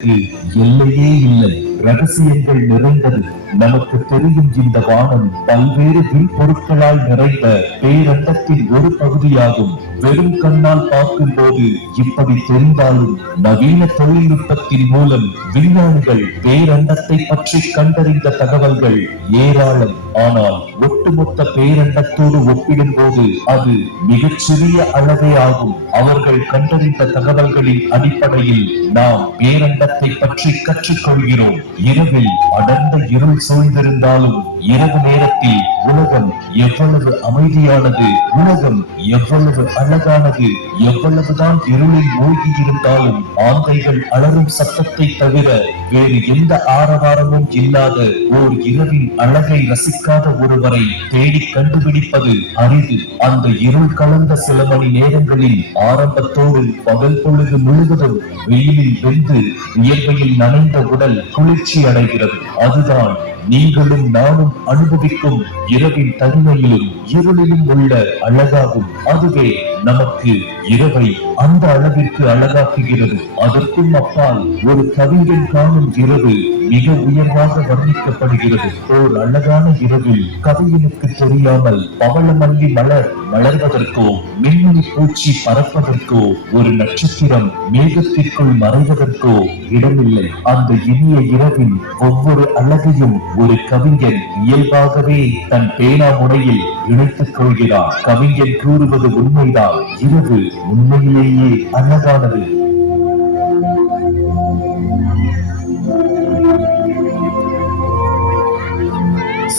எல்லையே இல்லை. ரகசியங்கள் நிறைந்தது. நமக்கு தெரியும் இந்த வானம் பல்வேறு விண்பொருட்களால் நிறைந்த பேரண்டத்தின் ஒரு பகுதியாகும். வெறும் கண்ணால் பார்க்கும் போது இப்படி தெரிந்தாலும் நவீன தொழில்நுட்பத்தின் மூலம் விஞ்ஞானிகள் பேரண்டத்தை பற்றி கண்டறிந்த தகவல்கள் ஏராளம். ஆனால் ஒட்டுமொத்த பேரண்டத்தோடு ஒப்பிடும் போது அது மிகச்சிறிய அளவே ஆகும். அவர்கள் கண்டறிந்த தகவல்களின் அடிப்படையில் நாம் பேரண்டத்தை பற்றி கற்றுக்கொள்கிறோம். இரவில் அடர்ந்த இருள் சூழ்ந்திருந்தாலும் இரவு நேரத்தில் உலகம் எவ்வளவு அமைதியானது, உலகம் எவ்வளவு அழகானது. எவ்வளவுதான் இருளில் மூழ்கி இருந்தாலும் ஆந்தைகள் அலறும் சத்தத்தை தவிர வேறு எந்த ஆரவாரமும் இல்லாத ஓர் இரவின் அழகை ரசிக்காத ஒருவரை தேடி கண்டுபிடிப்பது அரிது. அந்த இருள் கலந்த சில மணி நேரங்களில் ஆரம்பத்தோடு பகல் பொழுது முழுவதும் வெயிலில் வெந்து வியர்வையில் நனைந்த உடல் குளிர்ச்சி அடைகிறது. அதுதான் நீங்களும் நானும் அனுபவிக்கும் இரவின் தனிமையிலும் இருளிலும் உள்ள அழகாகும். அதுவே நமக்கு இரவை அந்த அளவிற்கு அழகாக்குகிறது. அதற்கும் அப்பால் ஒரு கவிஞன் காணும் இரவு மிக உயர்வாக வர்ணிக்கப்படுகிறது. ஓர் அழகான இரவில் கவிஞனுக்கு தெரியாமல் பவளமல்லி மலர் மலர்வதற்கோ, மின்மினி பூச்சி பறப்பதற்கோ, ஒரு நட்சத்திரம் மேகத்திற்குள் மறைவதற்கோ இடமில்லை. அந்த இனிய இரவின் ஒவ்வொரு அழகையும் ஒரு கவிஞன் இயல்பாகவே தன் பேனா முனையில் இணைத்துக் கொள்கிறார். கவிஞன் கூறுவது உண்மைதான். இரவு உண்மையிலேயே அழகானது.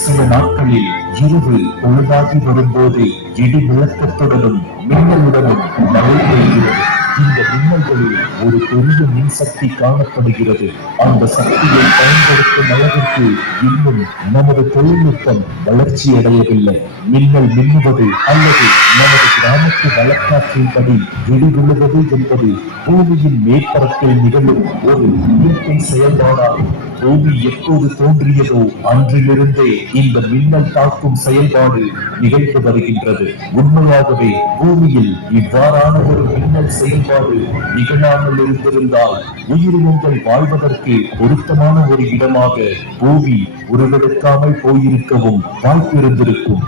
சில நாட்களில் இரவு பொழுதாகி வரும்போது இடி முழக்கத்துடனும் மின்னலுடனும் மழை பெய்கிறது. இந்த மின்னல்களில் ஒரு பெரிய மின்சக்தி காணப்படுகிறது. அந்த சக்தியை பயன்படுத்தும் அளவிற்கு இன்னும் நமது தொழில்நுட்பம் வளர்ச்சி அடையவில்லை. மின்னல் மின்னுவது அல்லது நமது கிராமத்து வழக்காற்றின்படி இடி விழுவது என்பது பூமியின் மேற்பரப்பில் நிகழும் ஒரு இயற்கை செயல்பாடாகும். பூமி எப்போது தோன்றியதோ அன்றிலிருந்தே இந்த மின்னல் தாக்கும் செயல்பாடு நிகழ்ந்து வருகின்றது. உண்மையாகவே பூமியில் இவ்வாறான ஒரு மின்னல் செயல்பாடு நிகழாமல் இருந்திருந்தால் உயிரினங்கள் வாழ்வதற்கு பொருத்தமான ஒரு இடமாக பூமி உருவெடுக்காமல் போயிருக்கவும் வாய்ப்பு இருந்திருக்கும்.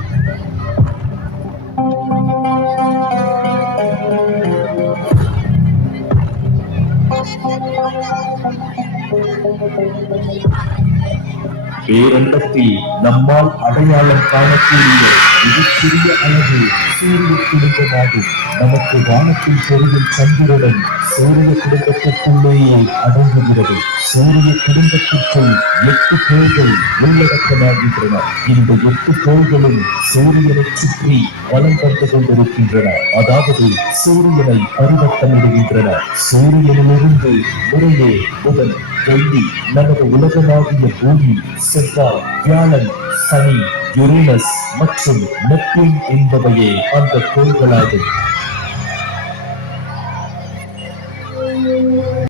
பேரண்டத்தில் நம்மால் அடையாளம் காணக்கூடிய மிகச்சிறிய அளவு சூரிய குடும்பமாகும். நமக்கு வானத்தில் பெருகும் சந்திரன் சூரிய குடும்பத்திற்குள்ளேயே அடங்குகிறது. சூரிய குடும்பத்திற்குள் 8 கோள்கள் உள்ளடக்கமாகின்றன. இந்த 8 கோள்களும் சூரியனை சுற்றி வலம் வந்து கொண்டிருக்கின்றன. அதாவது சூரியனை பரிவர்த்தனிடுகின்றன. சூரியனிலிருந்து முறையே புதன், வெள்ளி, நமது உலகமாகிய பூமி, செவ்வாய், வியாழன், சனி, யுரேனஸ் மற்றும் நெப்டியூன் என்பவையே அந்த கோள்களாகும்.